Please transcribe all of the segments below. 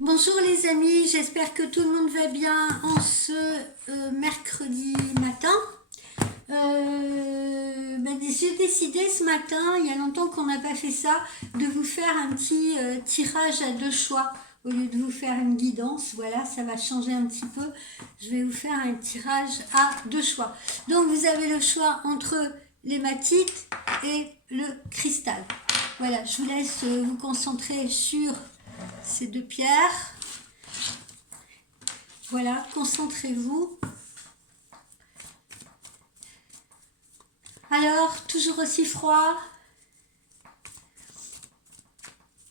Bonjour les amis, j'espère que tout le monde va bien en ce mercredi matin. J'ai décidé ce matin, il y a longtemps qu'on n'a pas fait ça, de vous faire un petit tirage à deux choix. Au lieu de vous faire une guidance, voilà, ça va changer un petit peu. Je vais vous faire un tirage à deux choix. Donc vous avez le choix entre l'hématite et le cristal. Voilà, je vous laisse vous concentrer sur ces deux pierres. Voilà, concentrez-vous. Alors, toujours aussi froid.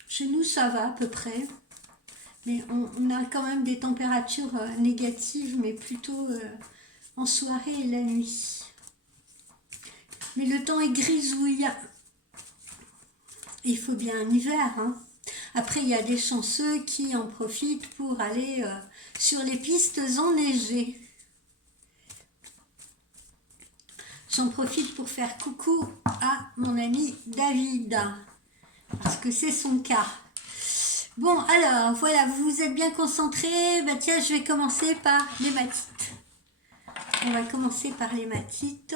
Chez nous, ça va à peu près. Mais on a quand même des températures négatives, mais plutôt en soirée et la nuit. Mais le temps est grisouille. Il faut bien un hiver, hein. Après, il y a des chanceux qui en profitent pour aller sur les pistes enneigées. J'en profite pour faire coucou à mon ami David, parce que c'est son cas. Bon, alors, voilà, vous vous êtes bien concentrés. Bah tiens, je vais commencer par l'hématite. On va commencer par l'hématite.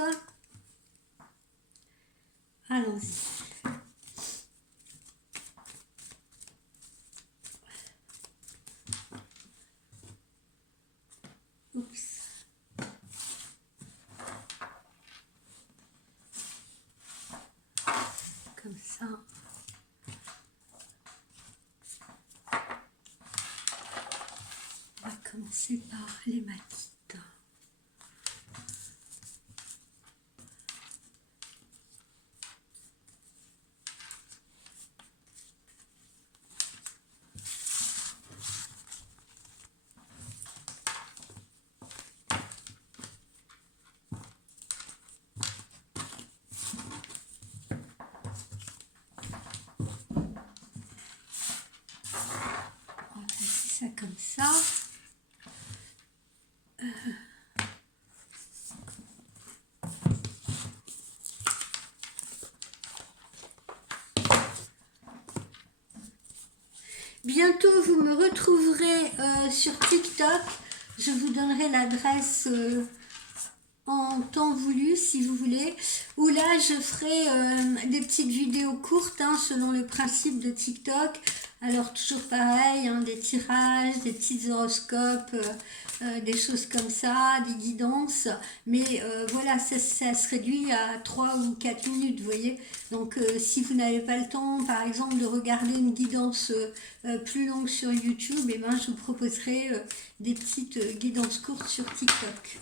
Allons-y. Oups. Comme ça. On va commencer par l'hématite. On va placer ça comme ça. Bientôt, vous me retrouverez sur TikTok. Je vous donnerai l'adresse en temps voulu, si vous voulez. Où là, je ferai des petites vidéos courtes, hein, selon le principe de TikTok. Alors, toujours pareil, hein, des tirages, des petits horoscopes, des choses comme ça, des guidances. Mais voilà, ça se réduit à 3 ou 4 minutes, vous voyez. Donc, si vous n'avez pas le temps, par exemple, de regarder une guidance plus longue sur YouTube, et ben, je vous proposerai des petites guidances courtes sur TikTok.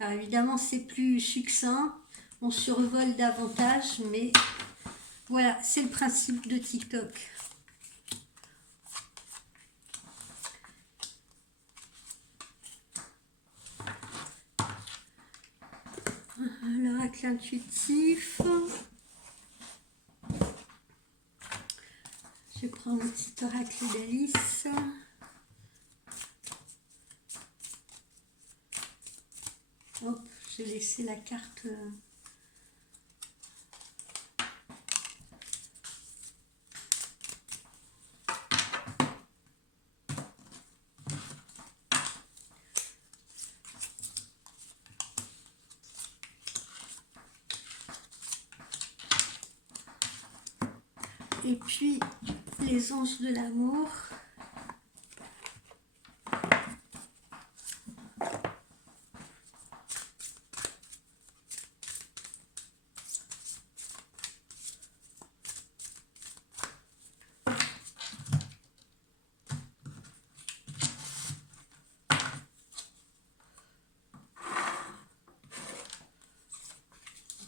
Alors évidemment, c'est plus succinct, on survole davantage, mais voilà, c'est le principe de TikTok. L'oracle intuitif. Je vais prendre un petit oracle d'Alice. Hop, j'ai laissé la carte. Et puis, les anges de l'amour.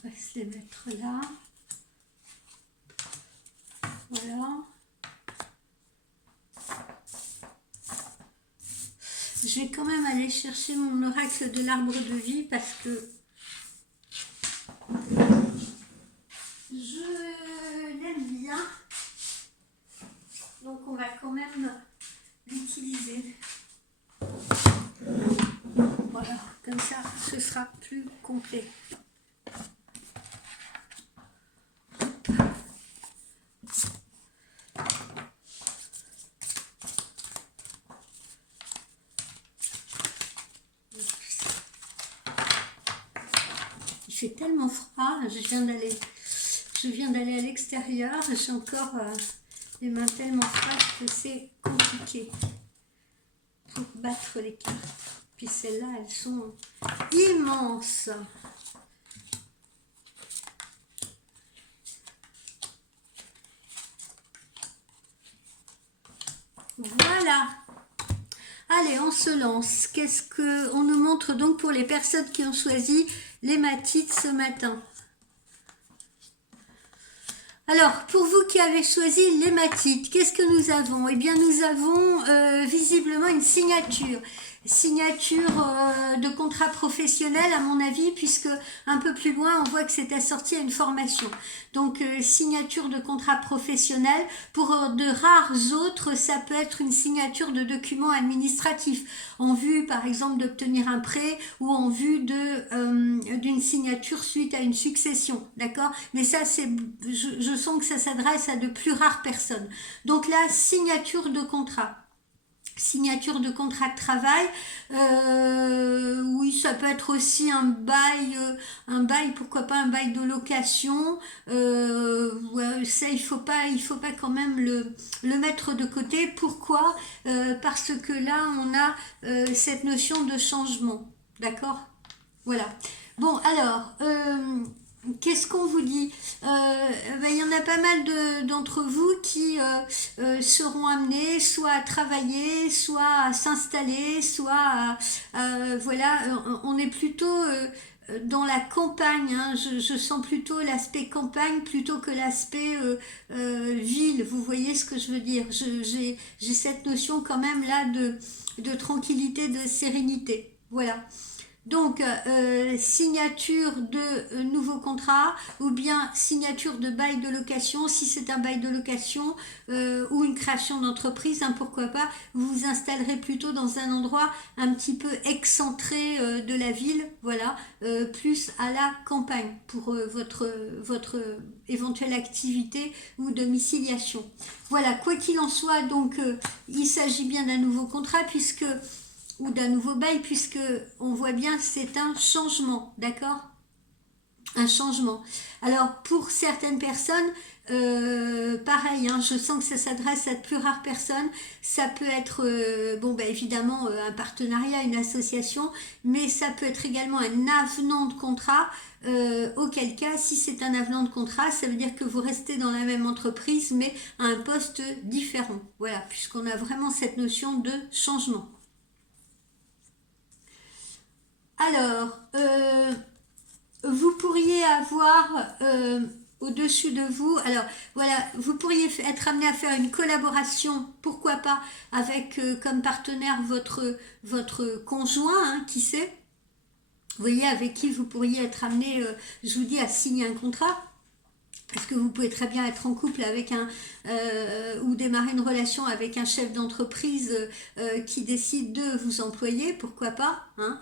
On va se les mettre là. Voilà. Je vais quand même aller chercher mon oracle de l'arbre de vie parce que je l'aime bien. Donc on va quand même l'utiliser. Voilà, comme ça ce sera plus complet. fait tellement froid, je viens d'aller à l'extérieur, j'ai encore les mains tellement froides que c'est compliqué pour battre les cartes. Puis celles-là, elles sont immenses. Voilà. Allez, on se lance. Qu'est-ce que on nous montre donc pour les personnes qui ont choisi l'hématite ce matin? Alors, pour vous qui avez choisi l'hématite, qu'est-ce que nous avons? Eh bien, nous avons visiblement une signature. Signature de contrat professionnel, à mon avis, puisque un peu plus loin, on voit que c'est assorti à une formation. Donc, signature de contrat professionnel. Pour de rares autres, ça peut être une signature de document administratif, en vue, par exemple, d'obtenir un prêt ou en vue d'une signature suite à une succession. D'accord? Mais ça, je sens que ça s'adresse à de plus rares personnes. Donc là, signature de contrat. Signature de contrat de travail, oui, ça peut être aussi un bail, pourquoi pas un bail de location. Ouais, ça il faut pas quand même le mettre de côté. Pourquoi? Parce que là on a cette notion de changement, d'accord? Voilà. Bon alors. Qu'est-ce qu'on vous dit? Il y en a pas mal d'entre vous qui seront amenés soit à travailler, soit à s'installer, soit voilà, on est plutôt dans la campagne, hein. Je sens plutôt l'aspect campagne plutôt que l'aspect ville, vous voyez ce que je veux dire? J'ai cette notion quand même là de tranquillité, de sérénité, voilà. Donc, signature de nouveau contrat ou bien signature de bail de location, si c'est un bail de location ou une création d'entreprise, hein, pourquoi pas, vous vous installerez plutôt dans un endroit un petit peu excentré de la ville, voilà, plus à la campagne pour votre éventuelle activité ou domiciliation. Voilà, quoi qu'il en soit, donc il s'agit bien d'un nouveau contrat ou d'un nouveau bail, puisque on voit bien que c'est un changement, d'accord? Un changement. Alors pour certaines personnes, pareil, hein, je sens que ça s'adresse à de plus rares personnes. Ça peut être, évidemment, un partenariat, une association, mais ça peut être également un avenant de contrat. Auquel cas, si c'est un avenant de contrat, ça veut dire que vous restez dans la même entreprise, mais à un poste différent. Voilà, puisqu'on a vraiment cette notion de changement. Alors, vous pourriez avoir au-dessus de vous, alors voilà, vous pourriez être amené à faire une collaboration, pourquoi pas, avec comme partenaire votre conjoint, hein, qui sait, vous voyez, avec qui vous pourriez être amené, je vous dis, à signer un contrat. Parce que vous pouvez très bien être en couple avec ou démarrer une relation avec un chef d'entreprise qui décide de vous employer, pourquoi pas, hein,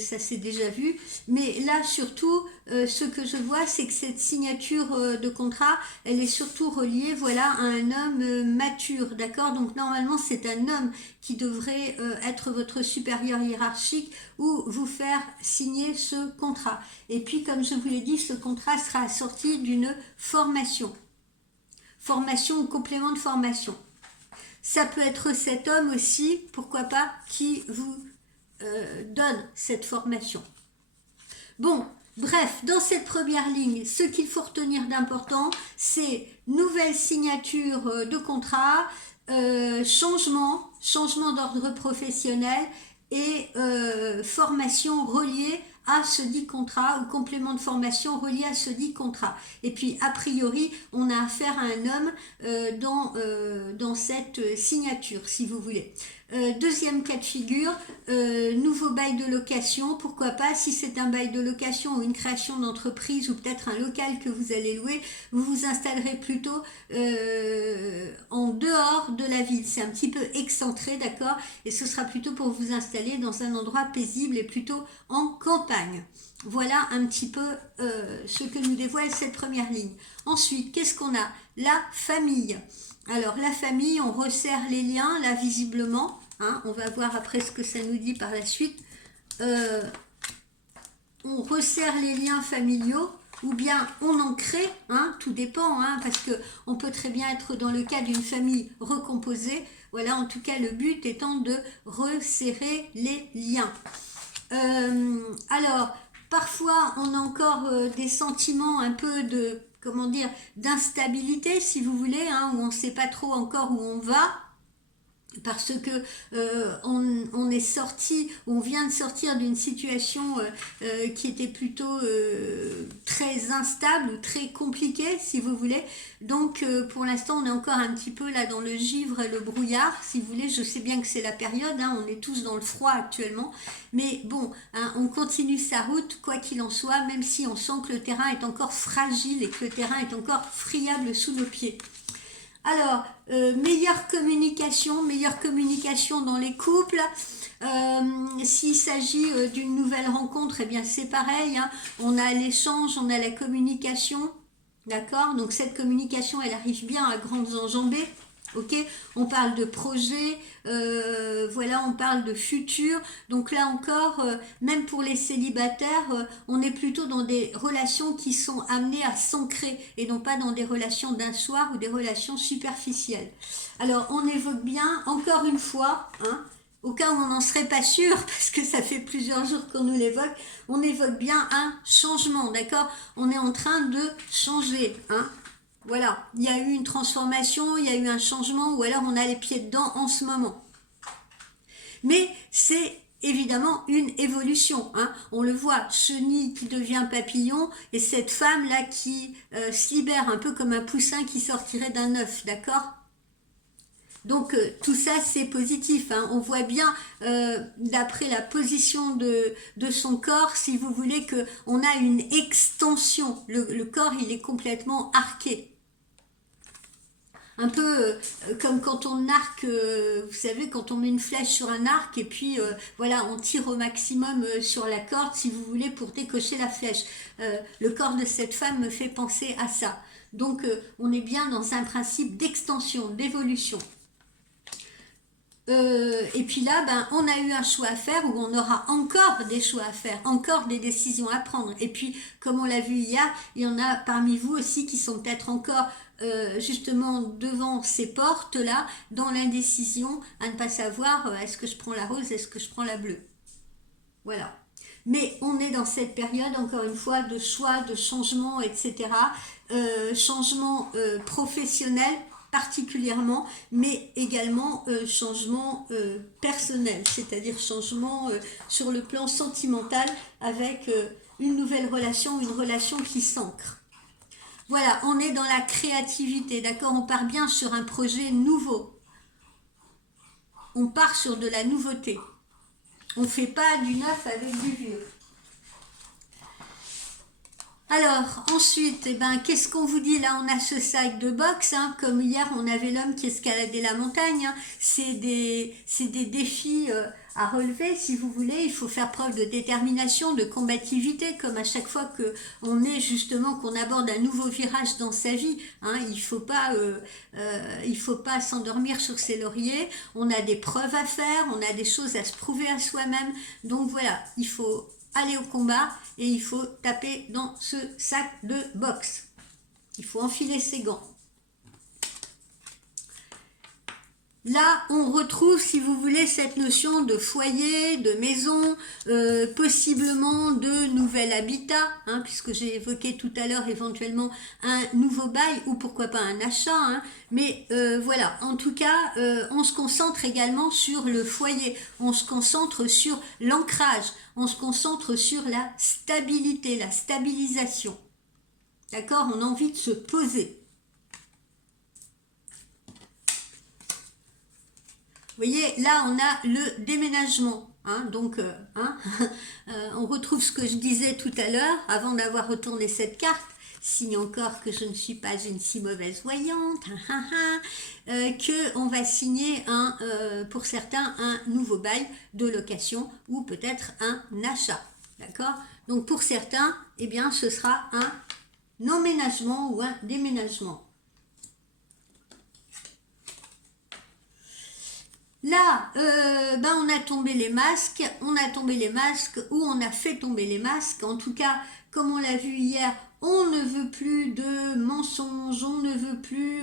ça c'est déjà vu. Mais là surtout, ce que je vois, c'est que cette signature de contrat, elle est surtout reliée, voilà, à un homme mature, d'accord? Donc normalement c'est un homme qui devrait être votre supérieur hiérarchique ou vous faire signer ce contrat. Et puis, comme je vous l'ai dit, ce contrat sera assorti d'une formation ou complément de formation. Ça peut être cet homme aussi, pourquoi pas, qui vous donne cette formation. Bon, bref, dans cette première ligne, ce qu'il faut retenir d'important, c'est nouvelle signature de contrat, changement d'ordre professionnel et formation reliée à ce dit contrat ou complément de formation relié à ce dit contrat. Et puis, a priori, on a affaire à un homme dans cette signature, si vous voulez. Deuxième cas de figure, nouveau bail de location, pourquoi pas, si c'est un bail de location ou une création d'entreprise ou peut-être un local que vous allez louer, vous vous installerez plutôt en dehors de la ville, c'est un petit peu excentré, d'accord, et ce sera plutôt pour vous installer dans un endroit paisible et plutôt en campagne. Voilà un petit peu ce que nous dévoile cette première ligne. Ensuite, qu'est-ce qu'on a? La famille. Alors la famille, on resserre les liens là visiblement, hein, on va voir après ce que ça nous dit par la suite. on resserre les liens familiaux, ou bien on en crée, hein, tout dépend, hein, parce que on peut très bien être dans le cas d'une famille recomposée. Voilà, en tout cas, le but étant de resserrer les liens. Alors, parfois, on a encore des sentiments un peu de, comment dire, d'instabilité, si vous voulez, hein, où on ne sait pas trop encore où on va. Parce que on est sorti, on vient de sortir d'une situation qui était plutôt très instable ou très compliquée, si vous voulez. Donc pour l'instant on est encore un petit peu là dans le givre et le brouillard, si vous voulez. Je sais bien que c'est la période, hein, on est tous dans le froid actuellement, mais bon, hein, on continue sa route quoi qu'il en soit, même si on sent que le terrain est encore fragile et que le terrain est encore friable sous nos pieds. Alors, meilleure communication dans les couples. S'il s'agit d'une nouvelle rencontre, eh bien c'est pareil, hein. On a l'échange, on a la communication, d'accord? Donc cette communication, elle arrive bien à grandes enjambées. Ok, on parle de projet, voilà, on parle de futur. Donc là encore, même pour les célibataires, on est plutôt dans des relations qui sont amenées à s'ancrer et non pas dans des relations d'un soir ou des relations superficielles. Alors on évoque bien, encore une fois, hein, au cas où on n'en serait pas sûr, parce que ça fait plusieurs jours qu'on nous l'évoque, on évoque bien un changement, d'accord? On est en train de changer, hein. Voilà, il y a eu une transformation, il y a eu un changement, ou alors on a les pieds dedans en ce moment. Mais c'est évidemment une évolution, hein. On le voit, chenille qui devient papillon, et cette femme-là qui se libère un peu comme un poussin qui sortirait d'un œuf, d'accord ? Donc tout ça c'est positif, hein. On voit bien d'après la position de son corps, si vous voulez, qu'on a une extension, le corps il est complètement arqué. Un peu comme quand on arque, vous savez, quand on met une flèche sur un arc et puis voilà, on tire au maximum sur la corde, si vous voulez, pour décocher la flèche. Le corps de cette femme me fait penser à ça. Donc on est bien dans un principe d'extension, d'évolution. Et puis là, ben, on a eu un choix à faire, ou on aura encore des choix à faire, encore des décisions à prendre. Et puis, comme on l'a vu hier, il y en a parmi vous aussi qui sont peut-être encore justement devant ces portes-là, dans l'indécision, à ne pas savoir est-ce que je prends la rose, est-ce que je prends la bleue. Voilà. Mais on est dans cette période, encore une fois, de choix, de changement, etc. Changement professionnel, particulièrement, mais également changement personnel, c'est-à-dire changement sur le plan sentimental avec une nouvelle relation, une relation qui s'ancre. Voilà, on est dans la créativité, d'accord? On part bien sur un projet nouveau. On part sur de la nouveauté. On ne fait pas du neuf avec du vieux. Alors, ensuite, eh ben, qu'est-ce qu'on vous dit? Là, on a ce sac de boxe, hein, comme hier, on avait l'homme qui escaladait la montagne. Hein. C'est des défis à relever, si vous voulez. Il faut faire preuve de détermination, de combativité, comme à chaque fois qu'on est justement, qu'on aborde un nouveau virage dans sa vie. Hein. Il faut pas s'endormir sur ses lauriers. On a des preuves à faire, on a des choses à se prouver à soi-même. Donc voilà, il faut aller au combat et il faut taper dans ce sac de boxe. Il faut enfiler ses gants. Là, on retrouve, si vous voulez, cette notion de foyer, de maison, possiblement de nouvel habitat, hein, puisque j'ai évoqué tout à l'heure éventuellement un nouveau bail ou pourquoi pas un achat. Hein, mais voilà, en tout cas, on se concentre également sur le foyer, on se concentre sur l'ancrage, on se concentre sur la stabilité, la stabilisation. D'accord? On a envie de se poser. Vous voyez, là, on a le déménagement. Hein, donc, on retrouve ce que je disais tout à l'heure, avant d'avoir retourné cette carte, signe encore que je ne suis pas une si mauvaise voyante, qu'on va signer, pour certains, un nouveau bail de location ou peut-être un achat. D'accord? Donc, pour certains, eh bien, ce sera un emménagement ou un déménagement. Là, on a tombé les masques, ou on a fait tomber les masques. En tout cas, comme on l'a vu hier, on ne veut plus de mensonges, on ne veut plus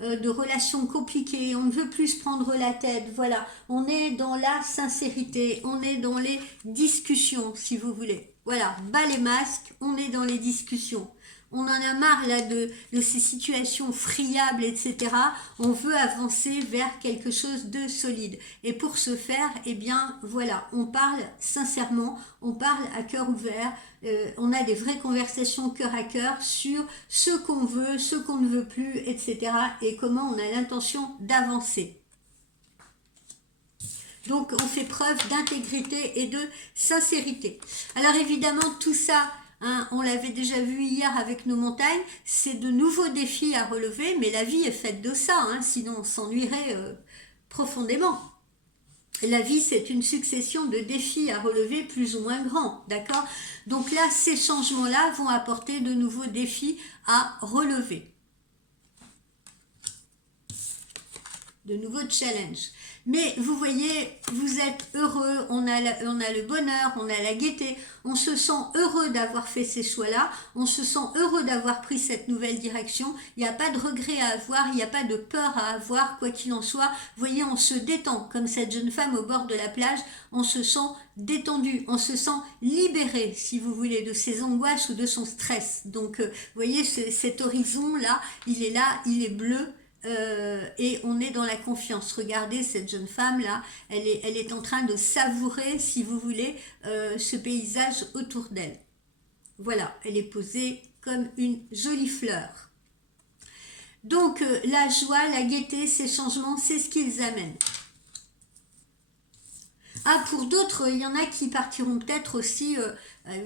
de relations compliquées, on ne veut plus se prendre la tête. Voilà, on est dans la sincérité, on est dans les discussions, si vous voulez. Voilà, bas les masques, on est dans les discussions. On en a marre là de ces situations friables, etc. On veut avancer vers quelque chose de solide. Et pour ce faire, eh bien voilà, on parle sincèrement, on parle à cœur ouvert, on a des vraies conversations cœur à cœur sur ce qu'on veut, ce qu'on ne veut plus, etc. Et comment on a l'intention d'avancer. Donc on fait preuve d'intégrité et de sincérité. Alors évidemment tout ça, on l'avait déjà vu hier avec nos montagnes, c'est de nouveaux défis à relever, mais la vie est faite de ça, sinon on s'ennuierait profondément. La vie, c'est une succession de défis à relever plus ou moins grands, d'accord? Donc là, ces changements-là vont apporter de nouveaux défis à relever. De nouveaux challenges. Mais vous voyez, vous êtes heureux, on a le bonheur, on a la gaieté, on se sent heureux d'avoir fait ces choix-là, on se sent heureux d'avoir pris cette nouvelle direction, il n'y a pas de regret à avoir, il n'y a pas de peur à avoir, quoi qu'il en soit. Vous voyez, on se détend, comme cette jeune femme au bord de la plage, on se sent détendu, on se sent libéré, si vous voulez, de ses angoisses ou de son stress. Donc, vous voyez, cet horizon-là, il est bleu. Et on est dans la confiance. Regardez cette jeune femme là, elle est en train de savourer, si vous voulez, ce paysage autour d'elle. Voilà, elle est posée comme une jolie fleur. Donc la joie, la gaieté, ces changements, c'est ce qu'ils amènent. Ah, pour d'autres, il y en a qui partiront peut-être aussi,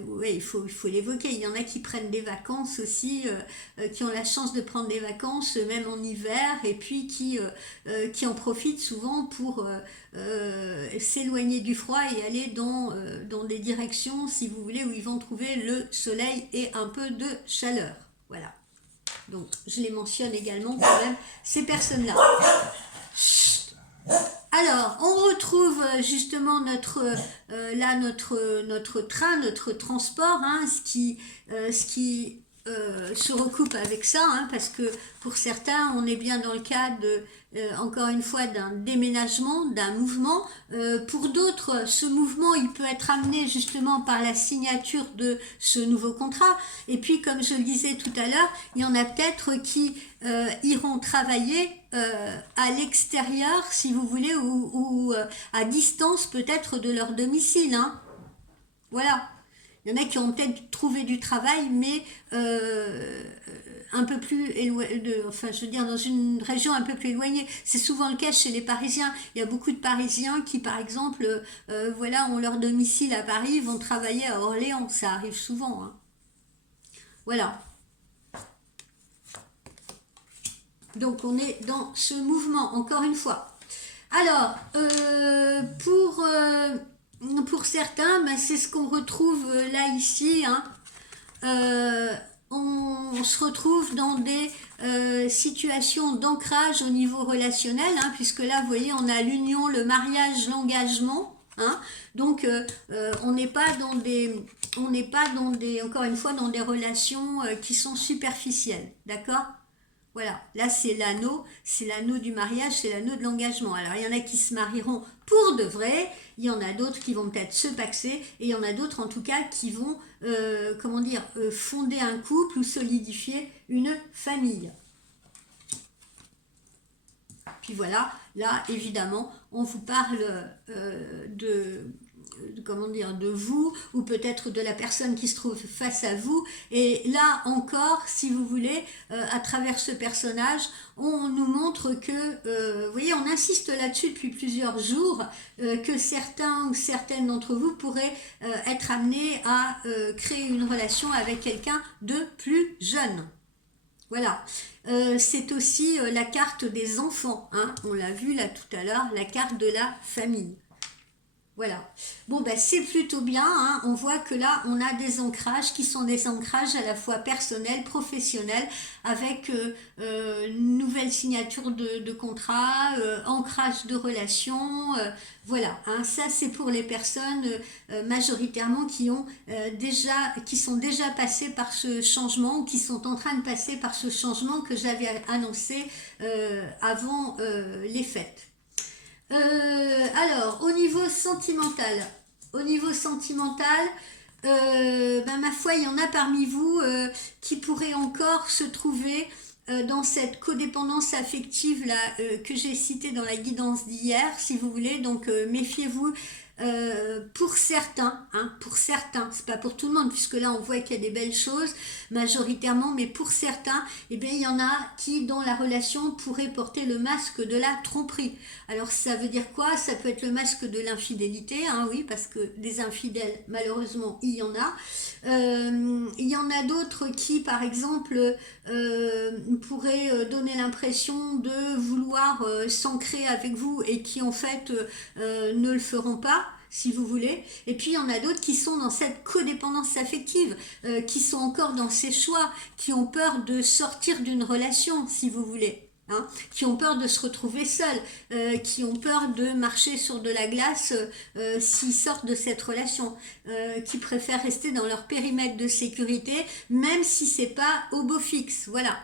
ouais, il faut l'évoquer, il y en a qui prennent des vacances aussi, qui ont la chance de prendre des vacances, même en hiver, et puis qui en profitent souvent pour s'éloigner du froid et aller dans des directions, si vous voulez, où ils vont trouver le soleil et un peu de chaleur. Voilà. Donc, je les mentionne également quand même, ces personnes-là. Alors, on retrouve justement notre train, notre transport, ce qui se recoupe avec ça, parce que pour certains, on est bien dans le cadre encore une fois, d'un déménagement, d'un mouvement. Pour d'autres, ce mouvement, il peut être amené justement par la signature de ce nouveau contrat. Et puis, comme je le disais tout à l'heure, il y en a peut-être qui iront travailler à l'extérieur, si vous voulez, ou à distance peut-être de leur domicile. Voilà. Il y en a qui ont peut-être trouvé du travail, mais un peu plus éloigné, dans une région un peu plus éloignée. C'est souvent le cas chez les Parisiens. Il y a beaucoup de Parisiens qui, par exemple, ont leur domicile à Paris, vont travailler à Orléans. Ça arrive souvent. Voilà. Donc on est dans ce mouvement, encore une fois. Alors, pour certains, c'est ce qu'on retrouve là, ici. On se retrouve dans des situations d'ancrage au niveau relationnel, puisque là, vous voyez, on a l'union, le mariage, l'engagement. Donc, on n'est pas dans des, encore une fois, dans des relations qui sont superficielles, d'accord ? Voilà, là c'est l'anneau du mariage, c'est l'anneau de l'engagement. Alors il y en a qui se marieront pour de vrai, il y en a d'autres qui vont peut-être se paxer, et il y en a d'autres en tout cas qui vont, fonder un couple ou solidifier une famille. Puis voilà, là évidemment, on vous parle de vous, ou peut-être de la personne qui se trouve face à vous. Et là encore, si vous voulez, à travers ce personnage, on nous montre que, vous voyez, on insiste là-dessus depuis plusieurs jours, que certains ou certaines d'entre vous pourraient être amenés à créer une relation avec quelqu'un de plus jeune. Voilà, c'est aussi la carte des enfants, on l'a vu là tout à l'heure, la carte de la famille. Voilà. Bon, ben, c'est plutôt bien, hein. On voit que là, on a des ancrages qui sont des ancrages à la fois personnels, professionnels, avec nouvelle signature de contrat, ancrage de relations. Voilà, hein. Ça, c'est pour les personnes majoritairement qui sont déjà passées par ce changement, ou qui sont en train de passer par ce changement que j'avais annoncé avant les fêtes. Alors, au niveau sentimental, ben, ma foi, il y en a parmi vous qui pourraient encore se trouver dans cette codépendance affective là que j'ai citée dans la guidance d'hier, si vous voulez. Donc, méfiez-vous. Pour certains, c'est pas pour tout le monde, puisque là on voit qu'il y a des belles choses majoritairement, mais pour certains, eh bien, il y en a qui, dans la relation, pourraient porter le masque de la tromperie. Alors, ça veut dire quoi? Ça peut être le masque de l'infidélité, hein, oui, parce que des infidèles, malheureusement, il y en a. Il y en a d'autres qui, par exemple, pourraient donner l'impression de vouloir s'ancrer avec vous et qui, en fait, ne le feront pas, si vous voulez. Et puis il y en a d'autres qui sont dans cette codépendance affective, qui sont encore dans ces choix, qui ont peur de sortir d'une relation, si vous voulez. Hein, qui ont peur de se retrouver seuls, qui ont peur de marcher sur de la glace s'ils sortent de cette relation, qui préfèrent rester dans leur périmètre de sécurité, même si c'est pas au beau fixe. Voilà.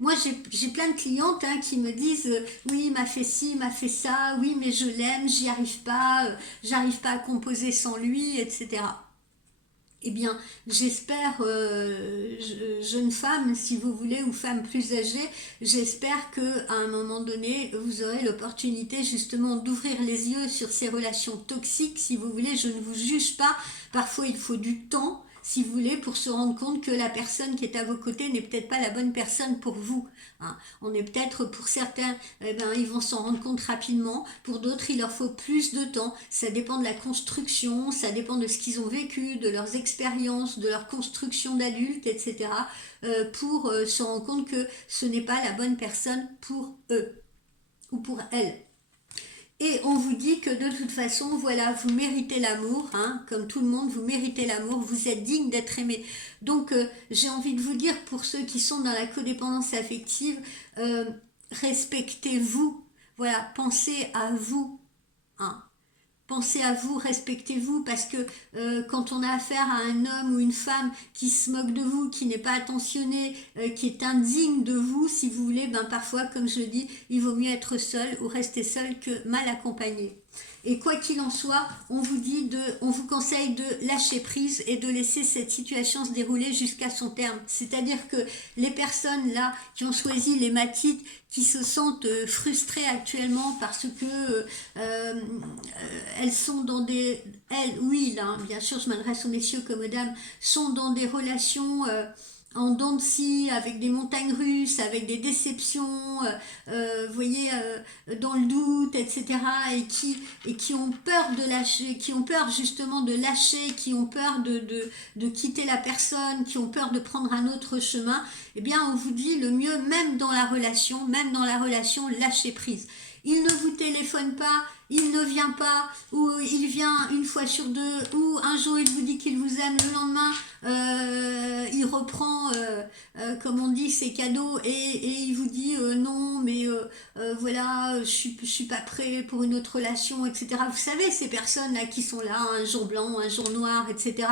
Moi, j'ai plein de clientes hein, qui me disent oui, il m'a fait ci, il m'a fait ça, oui, mais je l'aime, j'arrive pas à composer sans lui, etc. Eh bien, j'espère, jeune femme, si vous voulez, ou femme plus âgée, j'espère que à un moment donné, vous aurez l'opportunité justement d'ouvrir les yeux sur ces relations toxiques, si vous voulez. Je ne vous juge pas. Parfois, il faut du temps, si vous voulez, pour se rendre compte que la personne qui est à vos côtés n'est peut-être pas la bonne personne pour vous. Hein. On est peut-être, pour certains, eh ben, ils vont s'en rendre compte rapidement. Pour d'autres, il leur faut plus de temps. Ça dépend de la construction, ça dépend de ce qu'ils ont vécu, de leurs expériences, de leur construction d'adultes, etc. Pour se rendre compte que ce n'est pas la bonne personne pour eux ou pour elles. Et on vous dit que de toute façon, voilà, vous méritez l'amour, hein, comme tout le monde, vous méritez l'amour, vous êtes digne d'être aimé. Donc, j'ai envie de vous dire, pour ceux qui sont dans la codépendance affective, respectez-vous, voilà, pensez à vous, hein. Pensez à vous, respectez-vous, parce que quand on a affaire à un homme ou une femme qui se moque de vous, qui n'est pas attentionné, qui est indigne de vous, si vous voulez, ben parfois, comme je le dis, il vaut mieux être seul ou rester seul que mal accompagné. Et quoi qu'il en soit, on vous conseille de lâcher prise et de laisser cette situation se dérouler jusqu'à son terme. C'est-à-dire que les personnes là qui ont choisi les matites, qui se sentent frustrées actuellement parce que elles sont dans des... Elles, oui, là, hein, bien sûr, je m'adresse aux messieurs comme aux dames, sont dans des relations... en dents de scie, avec des montagnes russes, avec des déceptions, vous voyez, dans le doute, etc. Et qui ont peur de lâcher, qui ont peur justement de lâcher, qui ont peur de quitter la personne, qui ont peur de prendre un autre chemin, eh bien on vous dit le mieux, même dans la relation, lâchez prise. Il ne vous téléphone pas, il ne vient pas, ou il vient une fois sur deux, ou un jour il vous dit qu'il vous aime, le lendemain il reprend, comme on dit, ses cadeaux et il vous dit non, mais voilà, je suis pas prêt pour une autre relation, etc. Vous savez, ces personnes-là qui sont là, un jour blanc, un jour noir, etc.,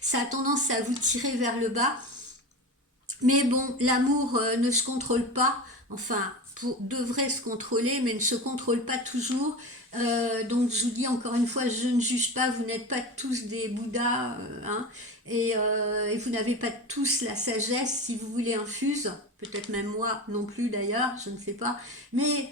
ça a tendance à vous tirer vers le bas. Mais bon, l'amour ne se contrôle pas, enfin, devrait se contrôler, mais ne se contrôle pas toujours. Donc je vous dis encore une fois, je ne juge pas, vous n'êtes pas tous des Bouddhas, hein, et vous n'avez pas tous la sagesse, si vous voulez, infuse, peut-être même moi non plus d'ailleurs, je ne sais pas, mais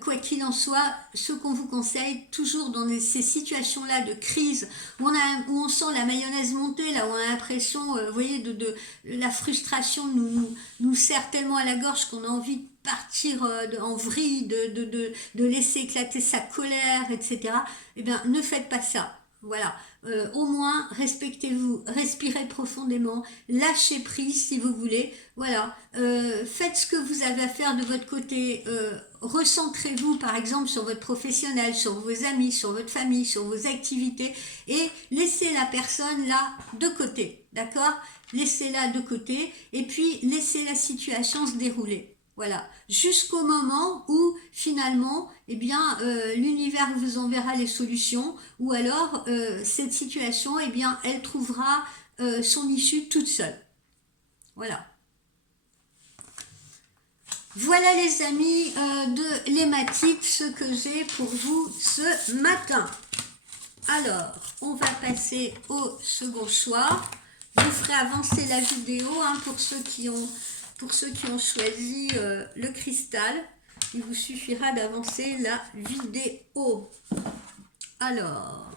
quoi qu'il en soit, ce qu'on vous conseille, toujours dans ces situations-là de crise, où on sent la mayonnaise monter, là où on a l'impression, vous voyez, de la frustration nous serre tellement à la gorge qu'on a envie de partir en vrille, de laisser éclater sa colère, etc. Eh bien, ne faites pas ça. Voilà, au moins respectez-vous, respirez profondément, lâchez prise si vous voulez. Voilà, faites ce que vous avez à faire de votre côté recentrez-vous par exemple sur votre professionnel, sur vos amis, sur votre famille, sur vos activités et laissez la personne là de côté, d'accord? Laissez-la de côté et puis laissez la situation se dérouler. Voilà, jusqu'au moment où finalement, eh bien, l'univers vous enverra les solutions ou alors cette situation, eh bien, elle trouvera son issue toute seule. Voilà. Voilà les amis de l'hématite, ce que j'ai pour vous ce matin. Alors, on va passer au second choix. Je vous ferai avancer la vidéo hein, pour ceux qui ont choisi le cristal. Il vous suffira d'avancer la vidéo. Alors,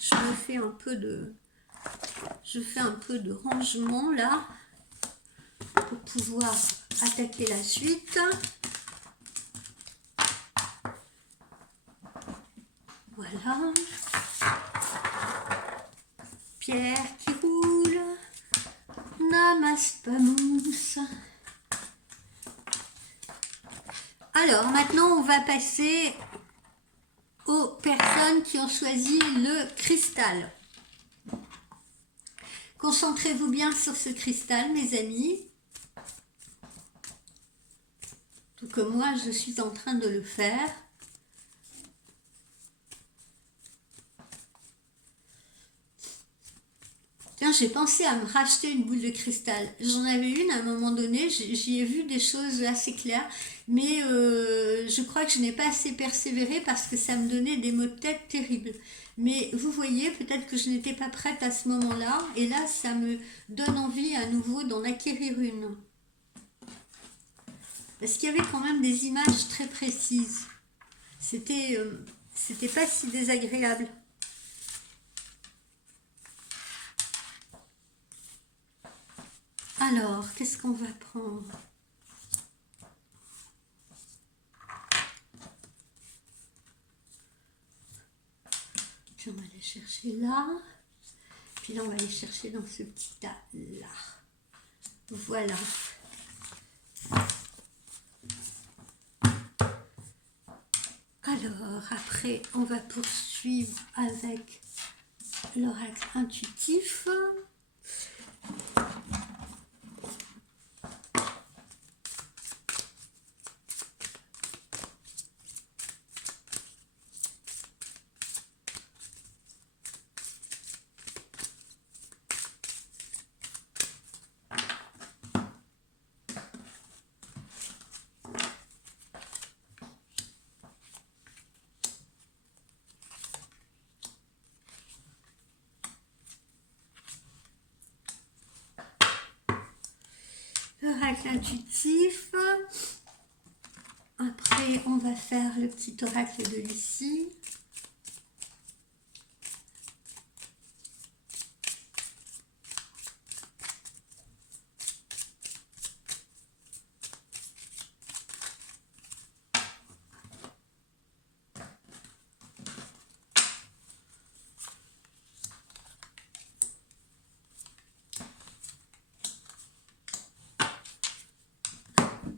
je fais un peu de rangement là pour pouvoir attaquer la suite. Voilà. Pierre qui roule. Namaspamous. Alors, maintenant, on va passer aux personnes qui ont choisi le cristal. Concentrez-vous bien sur ce cristal, mes amis. Tout comme moi, je suis en train de le faire. Tiens, j'ai pensé à me racheter une boule de cristal. J'en avais une à un moment donné, j'y ai vu des choses assez claires, mais je crois que je n'ai pas assez persévéré parce que ça me donnait des maux de tête terribles. Mais vous voyez, peut-être que je n'étais pas prête à ce moment-là, et là, ça me donne envie à nouveau d'en acquérir une. Parce qu'il y avait quand même des images très précises. C'était pas si désagréable. Alors, qu'est-ce qu'on va prendre? Puis on va aller chercher là. Puis là, on va aller chercher dans ce petit tas là. Voilà. Alors, après, on va poursuivre avec l'oracle intuitif. L'oracle intuitif. Après, on va faire le petit oracle de Lucie.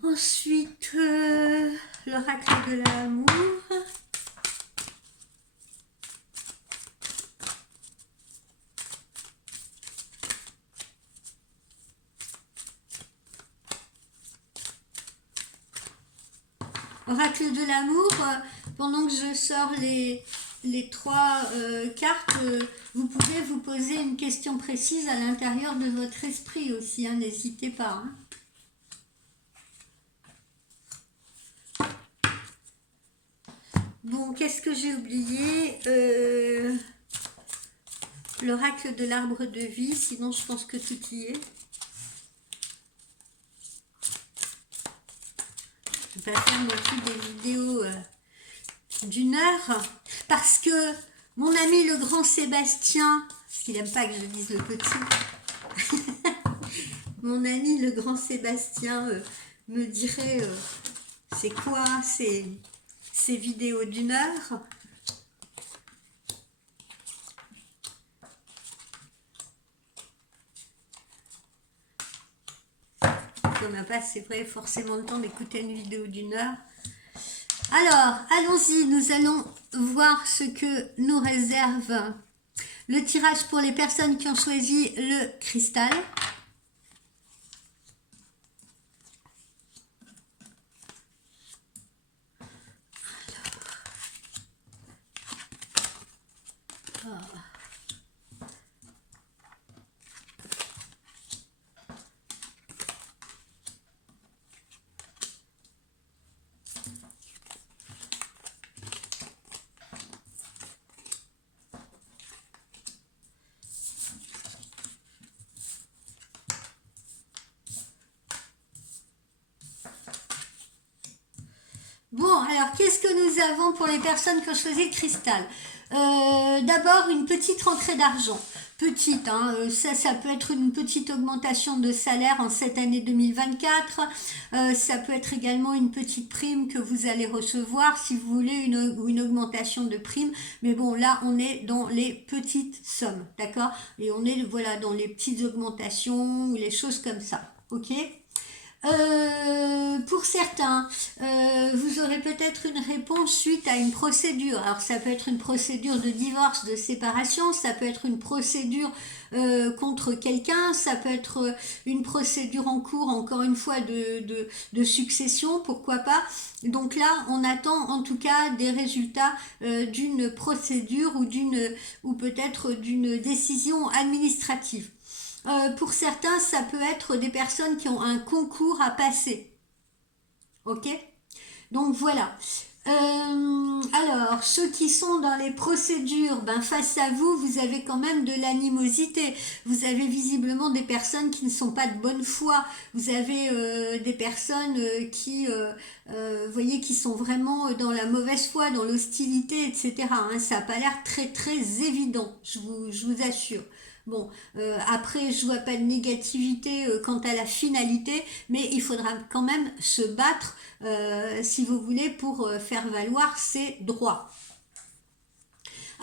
Ensuite, l'oracle de l'amour. Oracle de l'amour, pendant que je sors les trois cartes, vous pouvez vous poser une question précise à l'intérieur de votre esprit aussi, hein, n'hésitez pas. Hein. Bon, qu'est-ce que j'ai oublié? L'oracle de l'arbre de vie, sinon je pense que tout y est. Je ne vais pas faire non plus des vidéos d'une heure, parce que mon ami le grand Sébastien, parce qu'il n'aime pas que je dise le petit, mon ami le grand Sébastien me dirait c'est quoi ces vidéos d'une heure. On n'a pas, c'est vrai, forcément le temps d'écouter une vidéo d'une heure. Alors, allons-y, nous allons voir ce que nous réserve le tirage pour les personnes qui ont choisi le cristal. Bon, alors qu'est-ce que nous avons pour les personnes qui ont choisi le cristal? D'abord, une petite rentrée d'argent. Petite, hein, ça peut être une petite augmentation de salaire en cette année 2024. Ça peut être également une petite prime que vous allez recevoir si vous voulez une augmentation de prime. Mais bon, là, on est dans les petites sommes, d'accord? Et on est voilà dans les petites augmentations ou les choses comme ça, ok? Pour certains, vous aurez peut-être une réponse suite à une procédure. Alors ça peut être une procédure de divorce, de séparation, ça peut être une procédure contre quelqu'un, ça peut être une procédure en cours, encore une fois, de succession, pourquoi pas. Donc là, on attend en tout cas des résultats d'une procédure ou peut-être d'une décision administrative. Pour certains, ça peut être des personnes qui ont un concours à passer. Ok? Donc voilà. Alors, ceux qui sont dans les procédures, ben face à vous, vous avez quand même de l'animosité. Vous avez visiblement des personnes qui ne sont pas de bonne foi. Vous avez des personnes voyez, qui sont vraiment dans la mauvaise foi, dans l'hostilité, etc. Hein. Ça n'a pas l'air très très évident, je vous assure. Bon, après, je vois pas de négativité quant à la finalité, mais il faudra quand même se battre, si vous voulez, pour faire valoir ses droits.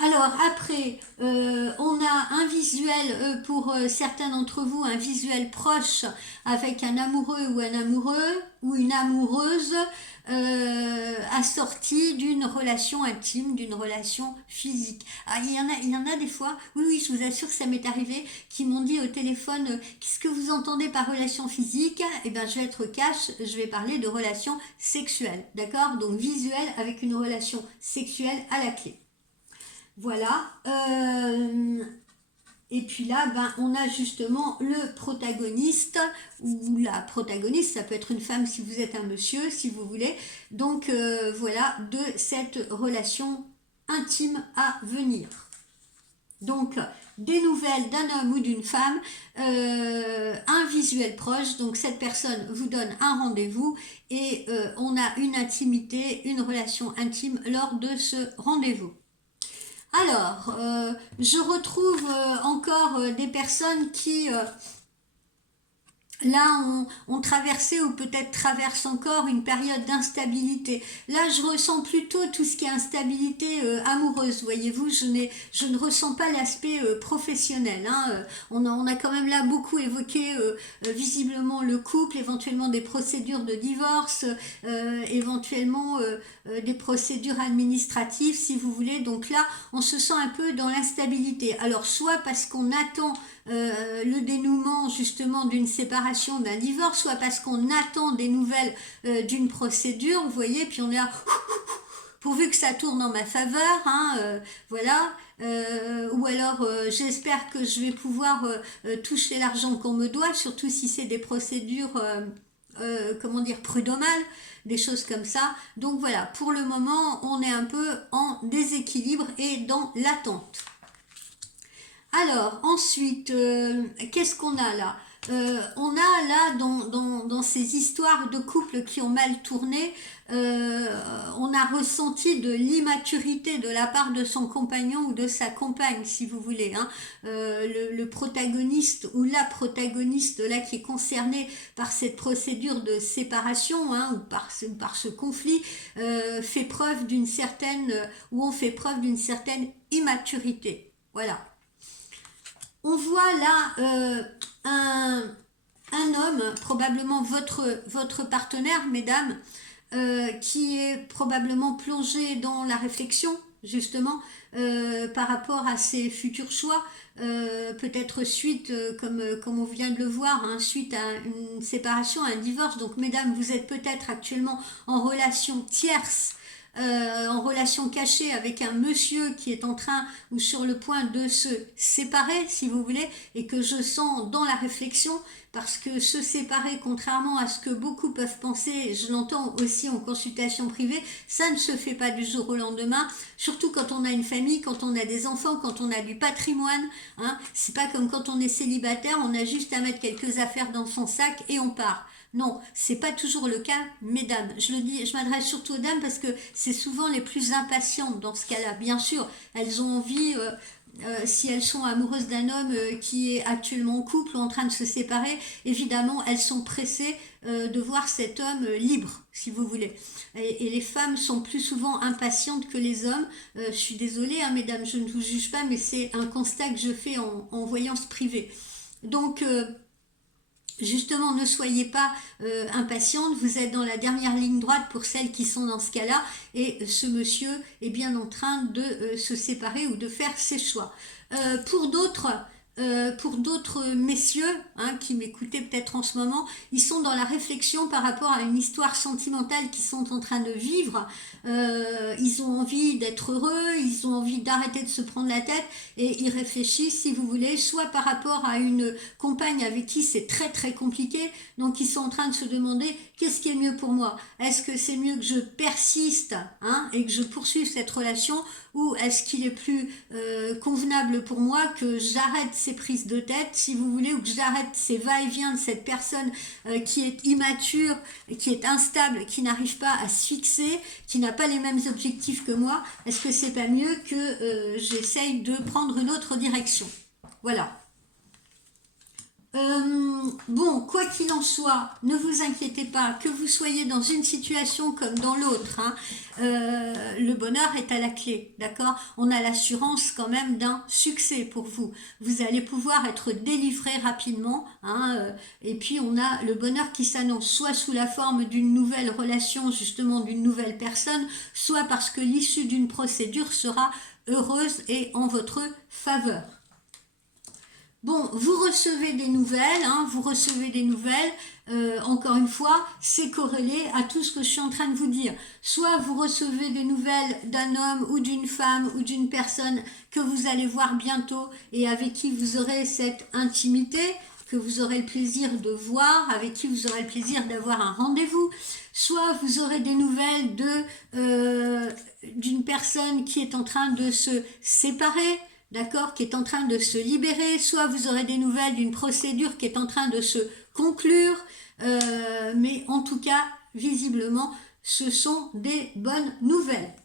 Alors après, on a un visuel pour certains d'entre vous, un visuel proche avec un amoureux ou un amoureux ou une amoureuse assortie d'une relation intime, d'une relation physique. Ah, il y en a des fois, oui, oui, je vous assure que ça m'est arrivé, qui m'ont dit au téléphone, qu'est-ce que vous entendez par relation physique? Eh bien, je vais être cash, je vais parler de relation sexuelle, d'accord? Donc visuel avec une relation sexuelle à la clé. Voilà. Et puis là, ben, on a justement le protagoniste ou la protagoniste, ça peut être une femme si vous êtes un monsieur, si vous voulez. Donc voilà, de cette relation intime à venir. Donc, des nouvelles d'un homme ou d'une femme, un visuel proche, donc cette personne vous donne un rendez-vous et on a une intimité, une relation intime lors de ce rendez-vous. Alors, je retrouve encore des personnes qui, là, ont traversé ou peut-être traversent encore une période d'instabilité. Là, je ressens plutôt tout ce qui est instabilité amoureuse, voyez-vous, je ne ressens pas l'aspect professionnel. Hein. On a quand même là beaucoup évoqué visiblement le couple, éventuellement des procédures de divorce, éventuellement des procédures administratives, si vous voulez. Donc là, on se sent un peu dans l'instabilité. Alors, soit parce qu'on attend le dénouement justement d'une séparation, d'un divorce, soit parce qu'on attend des nouvelles d'une procédure, vous voyez, puis on est là, pourvu que ça tourne en ma faveur, hein, voilà. Ou alors j'espère que je vais pouvoir toucher l'argent qu'on me doit, surtout si c'est des procédures, comment dire, prud'homales, des choses comme ça. Donc voilà, pour le moment, on est un peu en déséquilibre et dans l'attente. Alors, ensuite, qu'est-ce qu'on a là? On a là, dans ces histoires de couples qui ont mal tourné, on a ressenti de l'immaturité de la part de son compagnon ou de sa compagne, si vous voulez. Hein. Le protagoniste ou la protagoniste là qui est concernée par cette procédure de séparation, hein, ou par ce conflit, fait preuve d'une certaine, ou on fait preuve d'une certaine immaturité. Voilà. On voit là un homme, probablement votre partenaire, mesdames, qui est probablement plongé dans la réflexion, justement, par rapport à ses futurs choix, peut-être suite, comme on vient de le voir, hein, suite à une séparation, à un divorce. Donc, mesdames, vous êtes peut-être actuellement en relation tierce, en relation cachée avec un monsieur qui est en train ou sur le point de se séparer, si vous voulez, et que je sens dans la réflexion, parce que se séparer, contrairement à ce que beaucoup peuvent penser, et je l'entends aussi en consultation privée, ça ne se fait pas du jour au lendemain, surtout quand on a une famille, quand on a des enfants, quand on a du patrimoine, hein. C'est pas comme quand on est célibataire, on a juste à mettre quelques affaires dans son sac et on part. Non, c'est pas toujours le cas, mesdames. Je le dis, je m'adresse surtout aux dames parce que c'est souvent les plus impatientes dans ce cas-là. Bien sûr, elles ont envie, si elles sont amoureuses d'un homme qui est actuellement en couple ou en train de se séparer, évidemment, elles sont pressées de voir cet homme libre, si vous voulez. Et les femmes sont plus souvent impatientes que les hommes. Je suis désolée, hein, mesdames, je ne vous juge pas, mais c'est un constat que je fais en voyance privée. Donc, justement, ne soyez pas impatiente, vous êtes dans la dernière ligne droite pour celles qui sont dans ce cas-là, et ce monsieur est bien en train de se séparer ou de faire ses choix. Pour d'autres messieurs, hein, qui m'écoutaient peut-être en ce moment, ils sont dans la réflexion par rapport à une histoire sentimentale qu'ils sont en train de vivre. Ils ont envie d'être heureux, ils ont envie d'arrêter de se prendre la tête, et ils réfléchissent, si vous voulez, soit par rapport à une compagne avec qui c'est très très compliqué, donc ils sont en train de se demander qu'est-ce qui est mieux pour moi. Est-ce que c'est mieux que je persiste, hein, et que je poursuive cette relation, ou est-ce qu'il est plus convenable pour moi que j'arrête ces prises de tête, si vous voulez, ou que j'arrête ces va-et-vient de cette personne qui est immature, qui est instable, qui n'arrive pas à se fixer, qui n'a pas les mêmes objectifs que moi. Est-ce que c'est pas mieux que j'essaye de prendre une autre direction? Voilà. Bon, quoi qu'il en soit, ne vous inquiétez pas, que vous soyez dans une situation comme dans l'autre, hein, le bonheur est à la clé, d'accord? On a l'assurance quand même d'un succès pour vous. Vous allez pouvoir être délivré rapidement, hein, et puis on a le bonheur qui s'annonce soit sous la forme d'une nouvelle relation, justement d'une nouvelle personne, soit parce que l'issue d'une procédure sera heureuse et en votre faveur. Bon, vous recevez des nouvelles, hein, vous recevez des nouvelles, encore une fois, c'est corrélé à tout ce que je suis en train de vous dire. Soit vous recevez des nouvelles d'un homme ou d'une femme ou d'une personne que vous allez voir bientôt et avec qui vous aurez cette intimité, que vous aurez le plaisir de voir, avec qui vous aurez le plaisir d'avoir un rendez-vous. Soit vous aurez des nouvelles d'une personne qui est en train de se séparer, d'accord, qui est en train de se libérer, soit vous aurez des nouvelles d'une procédure qui est en train de se conclure, mais en tout cas, visiblement, ce sont des bonnes nouvelles.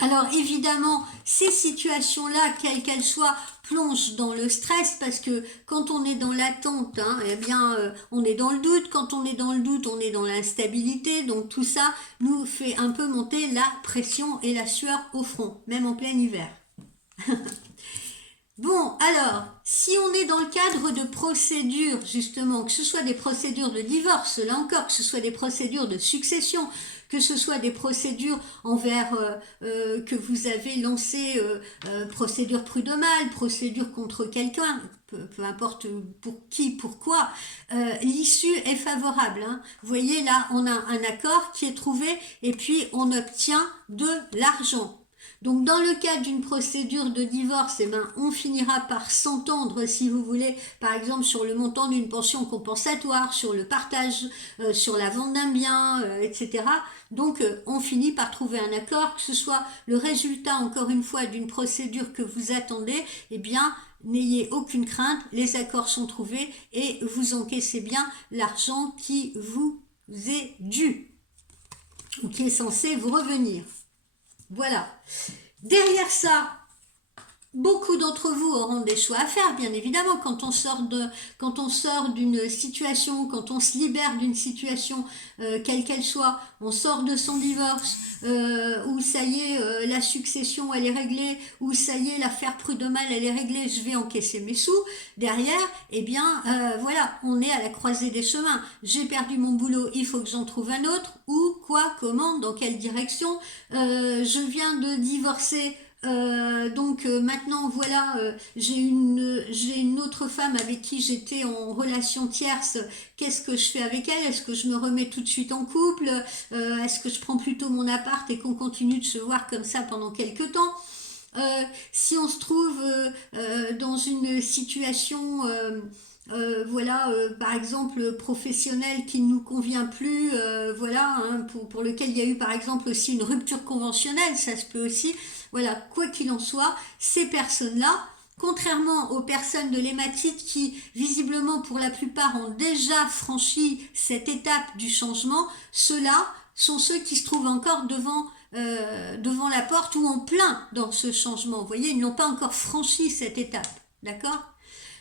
Alors évidemment, ces situations-là, quelles qu'elles soient, plongent dans le stress parce que quand on est dans l'attente, hein, eh bien, on est dans le doute. Quand on est dans le doute, on est dans l'instabilité. Donc tout ça nous fait un peu monter la pression et la sueur au front, même en plein hiver. Bon, alors, si on est dans le cadre de procédures, justement, que ce soit des procédures de divorce, là encore, que ce soit des procédures de succession, que ce soit des procédures envers que vous avez lancé, procédure prud'homale, procédure contre quelqu'un, peu importe pour qui, pourquoi, l'issue est favorable, hein. Vous voyez, là, on a un accord qui est trouvé et puis on obtient de l'argent. Donc dans le cadre d'une procédure de divorce, eh ben, on finira par s'entendre, si vous voulez, par exemple sur le montant d'une pension compensatoire, sur le partage, sur la vente d'un bien, etc. Donc on finit par trouver un accord, que ce soit le résultat, encore une fois, d'une procédure que vous attendez, eh bien, n'ayez aucune crainte, les accords sont trouvés et vous encaissez bien l'argent qui vous est dû, ou qui est censé vous revenir. Voilà. Derrière ça, Beaucoup d'entre vous auront des choix à faire, bien évidemment, quand on sort d'une situation, quand on se libère d'une situation, quelle qu'elle soit, on sort de son divorce, où ça y est, la succession elle est réglée, où ça y est, l'affaire prud'homale elle est réglée, je vais encaisser mes sous. Derrière, eh bien, voilà, on est à la croisée des chemins. J'ai perdu mon boulot, il faut que j'en trouve un autre. Où, quoi, comment, dans quelle direction. Je viens de divorcer. Donc maintenant voilà, j'ai une autre femme avec qui j'étais en relation tierce. Qu'est-ce que je fais avec elle? Est-ce que je me remets tout de suite en couple? Est-ce que je prends plutôt mon appart et qu'on continue de se voir comme ça pendant quelques temps? Si on se trouve dans une situation voilà, par exemple professionnelle qui ne nous convient plus, voilà, hein, pour lequel il y a eu par exemple aussi une rupture conventionnelle, ça se peut aussi. Voilà, quoi qu'il en soit, ces personnes-là, contrairement aux personnes de l'hématite qui, visiblement pour la plupart, ont déjà franchi cette étape du changement, ceux-là sont ceux qui se trouvent encore devant la porte ou en plein dans ce changement. Vous voyez, ils n'ont pas encore franchi cette étape, d'accord?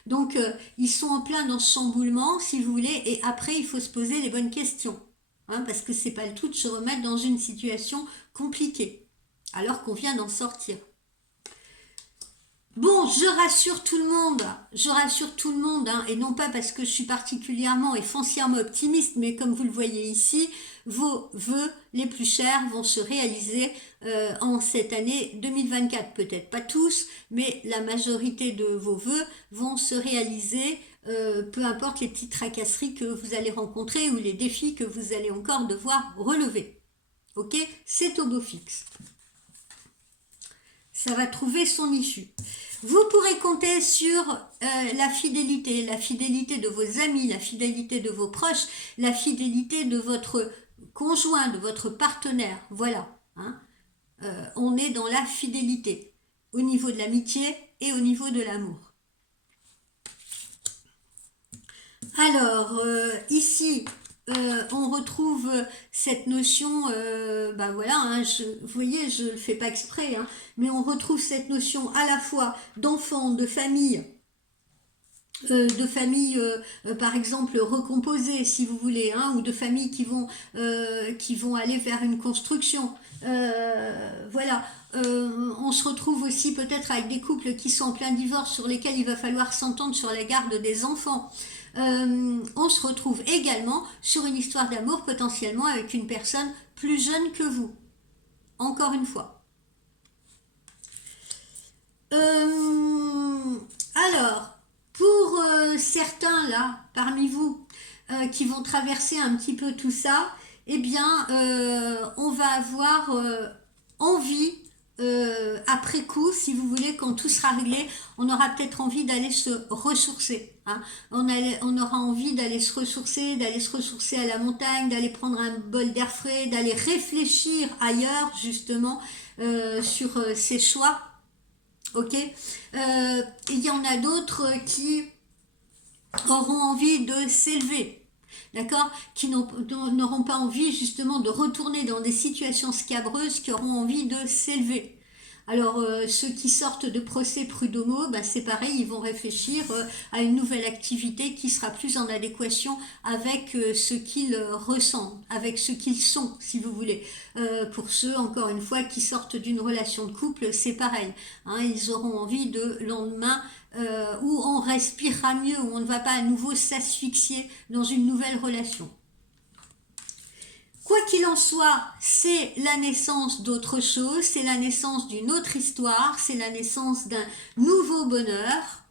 Donc, ils sont en plein dans ce chamboulement, si vous voulez, et après, il faut se poser les bonnes questions, hein, parce que c'est pas le tout de se remettre dans une situation compliquée, alors qu'on vient d'en sortir. Bon, je rassure tout le monde, hein, et non pas parce que je suis particulièrement et foncièrement optimiste, mais comme vous le voyez ici, vos vœux les plus chers vont se réaliser en cette année 2024. Peut-être pas tous, mais la majorité de vos vœux vont se réaliser, peu importe les petites tracasseries que vous allez rencontrer ou les défis que vous allez encore devoir relever. Ok? C'est au beau fixe. Ça va trouver son issue. Vous pourrez compter sur la fidélité de vos amis, la fidélité de vos proches, la fidélité de votre conjoint, de votre partenaire. Voilà, hein. On est dans la fidélité au niveau de l'amitié et au niveau de l'amour. Alors, ici, on retrouve cette notion, ben voilà, hein, vous voyez, je ne le fais pas exprès, hein, mais on retrouve cette notion à la fois d'enfants, de famille, par exemple recomposées si vous voulez, hein, ou de familles qui vont aller vers une construction. Voilà. On se retrouve aussi peut-être avec des couples qui sont en plein divorce sur lesquels il va falloir s'entendre sur la garde des enfants. On se retrouve également sur une histoire d'amour potentiellement avec une personne plus jeune que vous. Encore une fois. Alors, pour certains là, parmi vous, qui vont traverser un petit peu tout ça, eh bien, on va avoir envie, après coup, si vous voulez, quand tout sera réglé, on aura peut-être envie d'aller se ressourcer. Hein. On aura envie d'aller se ressourcer à la montagne, d'aller prendre un bol d'air frais, d'aller réfléchir ailleurs, justement, sur ses choix. Ok, il y en a d'autres qui auront envie de s'élever, d'accord, qui n'auront pas envie justement de retourner dans des situations scabreuses, qui auront envie de s'élever. Alors ceux qui sortent de procès prud'homaux, ben, c'est pareil, ils vont réfléchir à une nouvelle activité qui sera plus en adéquation avec ce qu'ils ressentent, avec ce qu'ils sont, si vous voulez. Pour ceux, encore une fois, qui sortent d'une relation de couple, c'est pareil, hein, ils auront envie de lendemain où on respirera mieux, où on ne va pas à nouveau s'asphyxier dans une nouvelle relation. Quoi qu'il en soit, c'est la naissance d'autre chose, c'est la naissance d'une autre histoire, c'est la naissance d'un nouveau bonheur,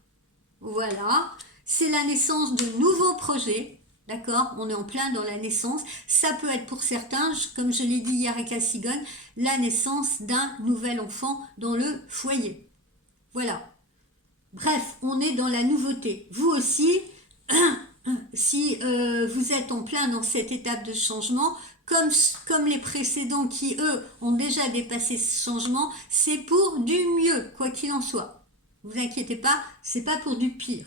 voilà, c'est la naissance de nouveaux projets, d'accord, on est en plein dans la naissance, ça peut être pour certains, comme je l'ai dit hier avec la cigogne, la naissance d'un nouvel enfant dans le foyer, voilà. Bref, on est dans la nouveauté. Vous aussi, si vous êtes en plein dans cette étape de changement, comme les précédents qui, eux, ont déjà dépassé ce changement, c'est pour du mieux, quoi qu'il en soit. Ne vous inquiétez pas, c'est pas pour du pire.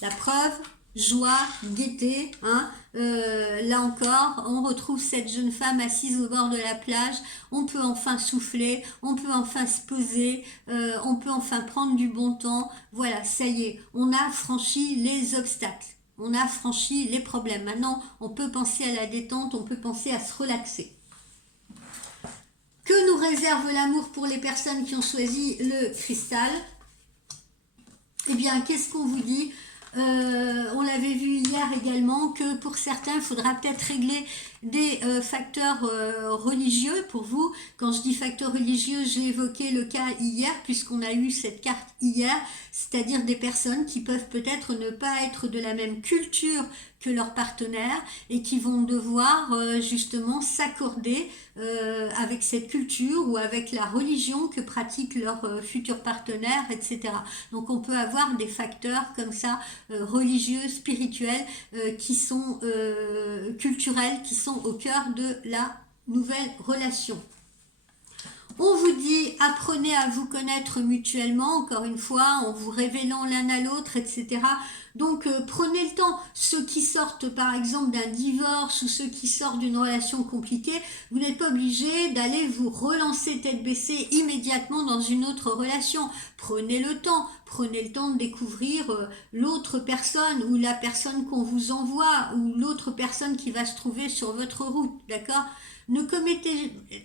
La preuve, joie, gaieté. Hein. Là encore, on retrouve cette jeune femme assise au bord de la plage. On peut enfin souffler, on peut enfin se poser, on peut enfin prendre du bon temps. Voilà, ça y est, on a franchi les obstacles. On a franchi les problèmes. Maintenant, on peut penser à la détente, on peut penser à se relaxer. Que nous réserve l'amour pour les personnes qui ont choisi le cristal? Eh bien, qu'est-ce qu'on vous dit? On l'avait vu hier également que pour certains, il faudra peut-être régler des facteurs religieux pour vous. Quand je dis facteurs religieux, j'ai évoqué le cas hier, puisqu'on a eu cette carte hier, c'est-à-dire des personnes qui peuvent peut-être ne pas être de la même culture que leur partenaire et qui vont devoir justement s'accorder avec cette culture ou avec la religion que pratique leur futur partenaire, etc. Donc on peut avoir des facteurs comme ça, religieux, spirituels, qui sont culturels, qui sont au cœur de la nouvelle relation. On vous dit, apprenez à vous connaître mutuellement, encore une fois, en vous révélant l'un à l'autre, etc. Donc, prenez le temps. Ceux qui sortent, par exemple, d'un divorce ou ceux qui sortent d'une relation compliquée, vous n'êtes pas obligé d'aller vous relancer tête baissée immédiatement dans une autre relation. Prenez le temps. Prenez le temps de découvrir l'autre personne ou la personne qu'on vous envoie ou l'autre personne qui va se trouver sur votre route, d'accord ?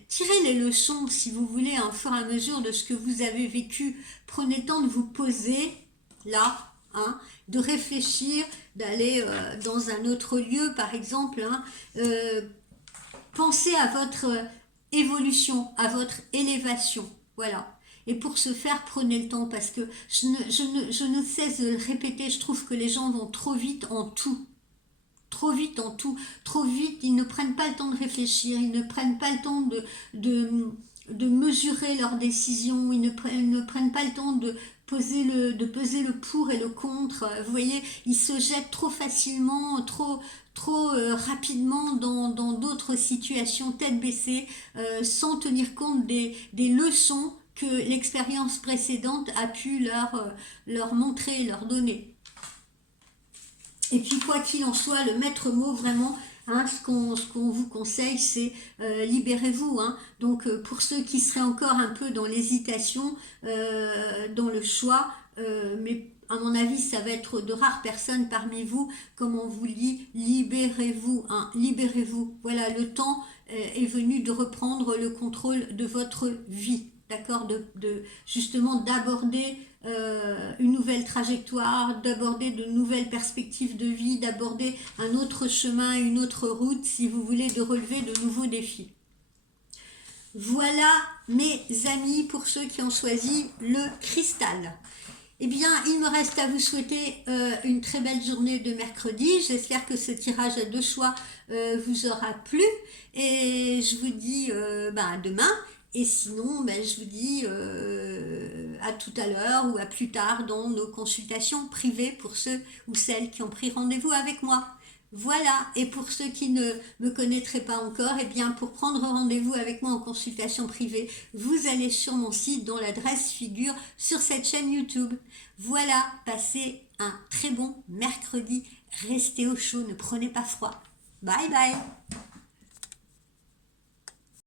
Tirez les leçons, si vous voulez, au fur et à mesure de ce que vous avez vécu. Prenez le temps de vous poser là, hein, de réfléchir, d'aller dans un autre lieu, par exemple. Hein, pensez à votre évolution, à votre élévation. Voilà. Et pour ce faire, prenez le temps, parce que je ne cesse de le répéter, je trouve que les gens vont trop vite en tout. Trop vite en tout, trop vite, ils ne prennent pas le temps de réfléchir, ils ne prennent pas le temps de mesurer leurs décisions, ils ne prennent pas le temps de peser le pour et le contre. Vous voyez, ils se jettent trop facilement, trop rapidement dans d'autres situations tête baissée, sans tenir compte des leçons que l'expérience précédente a pu leur montrer, leur donner. Et puis quoi qu'il en soit, le maître mot vraiment, hein, ce qu'on vous conseille, c'est libérez-vous. Hein. Donc pour ceux qui seraient encore un peu dans l'hésitation, dans le choix, mais à mon avis, ça va être de rares personnes parmi vous, comme on vous dit, libérez-vous, hein, libérez-vous. Voilà, le temps est venu de reprendre le contrôle de votre vie, d'accord, justement d'aborder une nouvelle trajectoire, d'aborder de nouvelles perspectives de vie, d'aborder un autre chemin, une autre route, si vous voulez, de relever de nouveaux défis. Voilà mes amis, pour ceux qui ont choisi le cristal. Eh bien, il me reste à vous souhaiter une très belle journée de mercredi. J'espère que ce tirage à deux choix vous aura plu. Et je vous dis à demain. Et sinon, je vous dis à tout à l'heure ou à plus tard dans nos consultations privées pour ceux ou celles qui ont pris rendez-vous avec moi. Voilà, et pour ceux qui ne me connaîtraient pas encore, eh bien pour prendre rendez-vous avec moi en consultation privée, vous allez sur mon site dont l'adresse figure sur cette chaîne YouTube. Voilà, passez un très bon mercredi, restez au chaud, ne prenez pas froid. Bye bye.